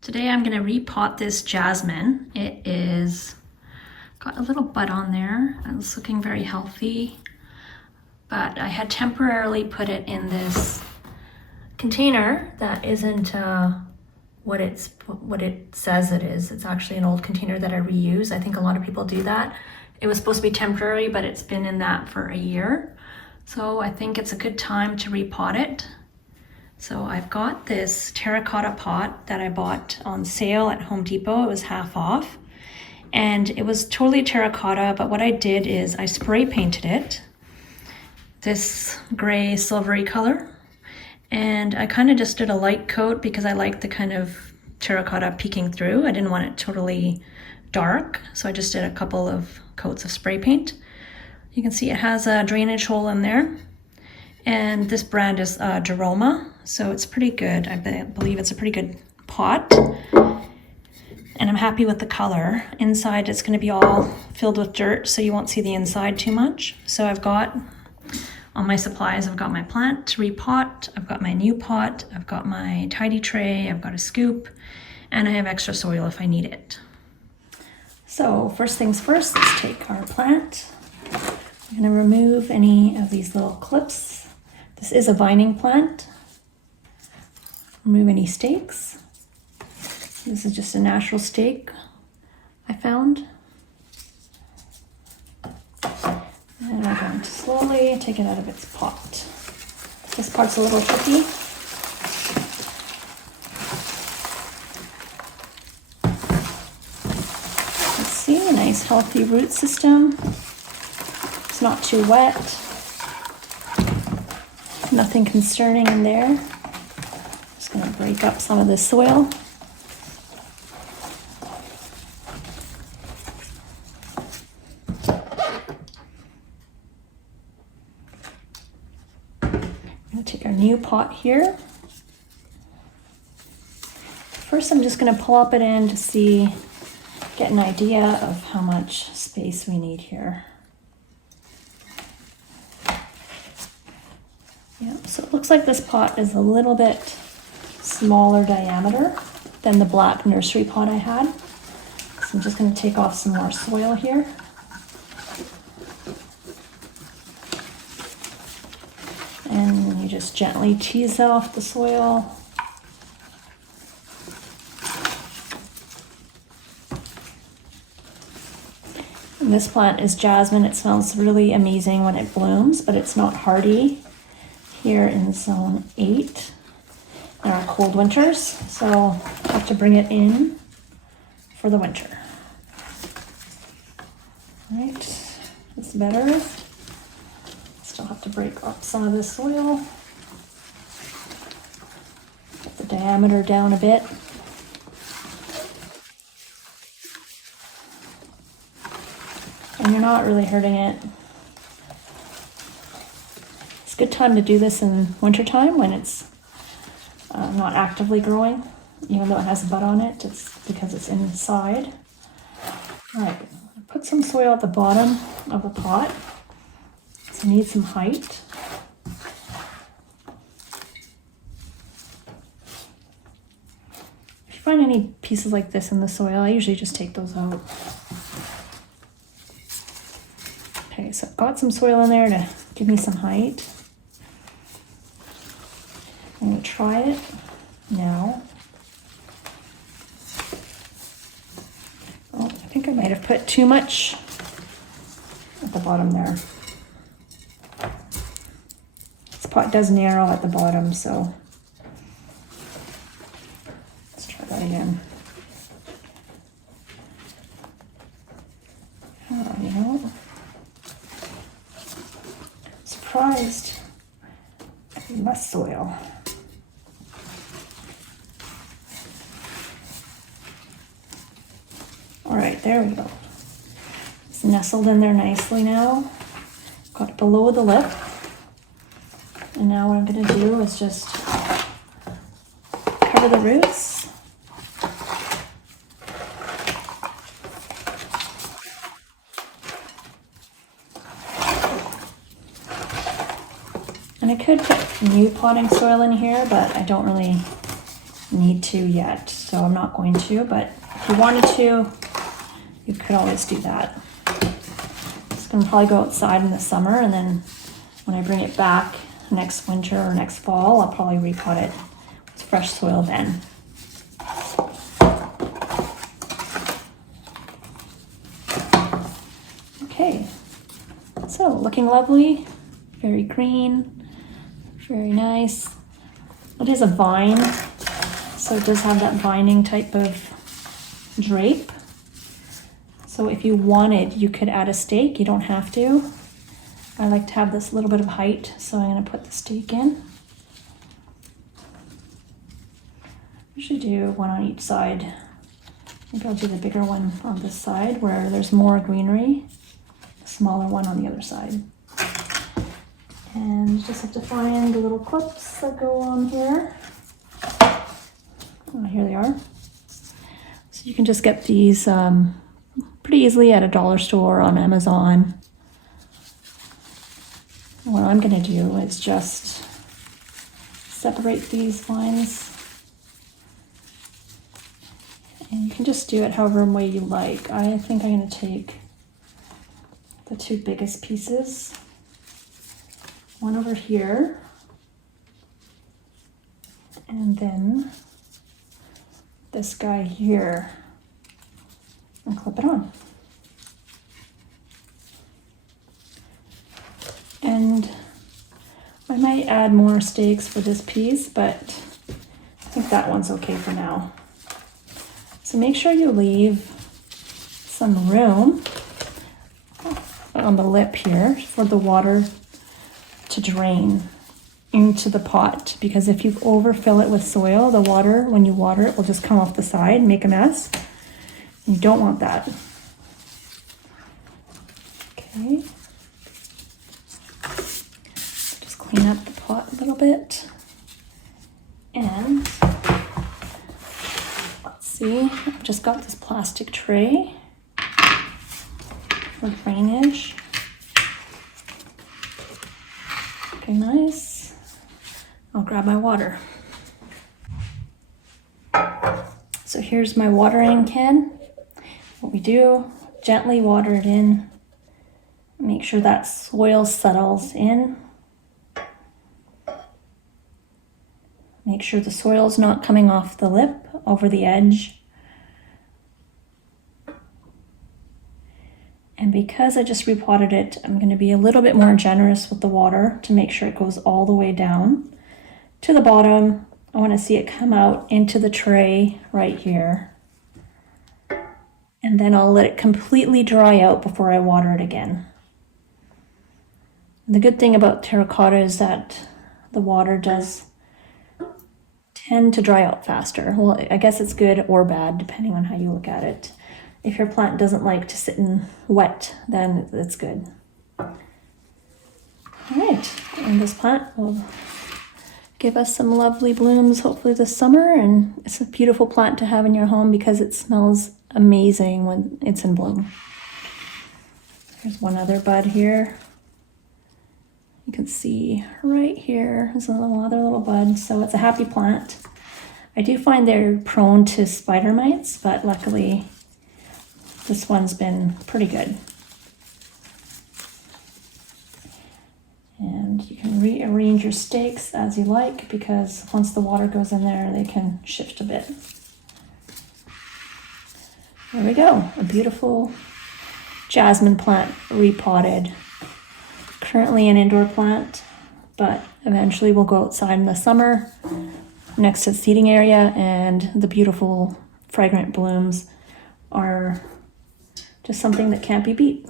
Today I'm going to repot this jasmine. It is got a little bud on there. It's looking very healthy, but I had temporarily put it in this container that isn't what it says it is. It's actually an old container that I reuse. I think a lot of people do that. It was supposed to be temporary, but it's been in that for a year. So I think it's a good time to repot it. So I've got this terracotta pot that I bought on sale at Home Depot. It was half off and it was totally terracotta, but what I did is I spray painted it this gray silvery color, and I kind of just did a light coat because I like the kind of terracotta peeking through. I didn't want it totally dark, so I just did a couple of coats of spray paint. You can see it has a drainage hole in there. And this brand is Dormant, so it's pretty good. I believe it's a pretty good pot. And I'm happy with the color. Inside it's going to be all filled with dirt, so you won't see the inside too much. So I've got, on my supplies, I've got my plant to repot, I've got my new pot, I've got my tidy tray, I've got a scoop, and I have extra soil if I need it. So first things first, let's take our plant. I'm going to remove any of these little clips. This is a vining plant. Remove any stakes. This is just a natural stake I found. And I'm going to slowly take it out of its pot. This part's a little tricky. Let's see, a nice healthy root system. It's not too wet. Nothing concerning in there. Just going to break up some of the soil. I'm going to take our new pot here. First, I'm just going to plop it in to get an idea of how much space we need here. Yeah, so it looks like this pot is a little bit smaller diameter than the black nursery pot I had. So I'm just going to take off some more soil here. And you just gently tease off the soil. And this plant is jasmine. It smells really amazing when it blooms, but it's not hardy here in zone 8 in our cold winters, so I have to bring it in for the winter. All right, that's better. Still have to break up some of this soil. Get the diameter down a bit. And you're not really hurting it. Good time to do this in wintertime when it's not actively growing, even though it has a bud on it. It's because it's inside. All right, put some soil at the bottom of the pot. So I need some height. If you find any pieces like this in the soil, I usually just take those out. Okay, so I've got some soil in there to give me some height. I'm going to try it now. Oh, I think I might have put too much at the bottom there. This pot does narrow at the bottom, so let's try that again. Oh, you know, surprised less soil. All right, there we go. It's nestled in there nicely now. Got it below the lip. And now what I'm going to do is just cover the roots. And I could put new potting soil in here, but I don't really need to yet, so I'm not going to, but if you wanted to, you could always do that. It's gonna probably go outside in the summer, and then when I bring it back next winter or next fall, I'll probably repot it with fresh soil then. Okay, so looking lovely, very green, very nice. It is a vine, so it does have that vining type of drape. So if you wanted, you could add a stake. You don't have to. I like to have this little bit of height, so I'm going to put the stake in. Usually do one on each side. Maybe I'll do the bigger one on this side where there's more greenery. The smaller one on the other side. And you just have to find the little clips that go on here. Oh, here they are. So you can just get these pretty easily at a dollar store, on Amazon. What I'm going to do is just separate these vines. And you can just do it however way you like. I think I'm going to take the two biggest pieces. One over here. And then this guy here. And clip it on. And I might add more stakes for this piece, but I think that one's okay for now. So make sure you leave some room on the lip here for the water to drain into the pot, because if you overfill it with soil, the water, when you water it, will just come off the side and make a mess. You don't want that. Okay. Just clean up the pot a little bit. And let's see, I've just got this plastic tray for drainage. Okay, nice. I'll grab my water. So here's my watering can. What we do, gently water it in. Make sure that soil settles in. Make sure the soil's not coming off the lip over the edge. And because I just repotted it, I'm going to be a little bit more generous with the water to make sure it goes all the way down to the bottom. I want to see it come out into the tray right here. And then I'll let it completely dry out before I water it again. The good thing about terracotta is that the water does tend to dry out faster. Well, I guess it's good or bad depending on how you look at it. If your plant doesn't like to sit in wet, then it's good. All right, and this plant will give us some lovely blooms hopefully this summer, and it's a beautiful plant to have in your home because it smells amazing when it's in bloom. There's one other bud here. You can see right here, there's another little bud, so it's a happy plant. I do find they're prone to spider mites, but luckily this one's been pretty good. And you can rearrange your stakes as you like, because once the water goes in there, they can shift a bit. There we go, a beautiful jasmine plant repotted. Currently an indoor plant, but eventually we'll go outside in the summer next to the seating area, and the beautiful fragrant blooms are just something that can't be beat.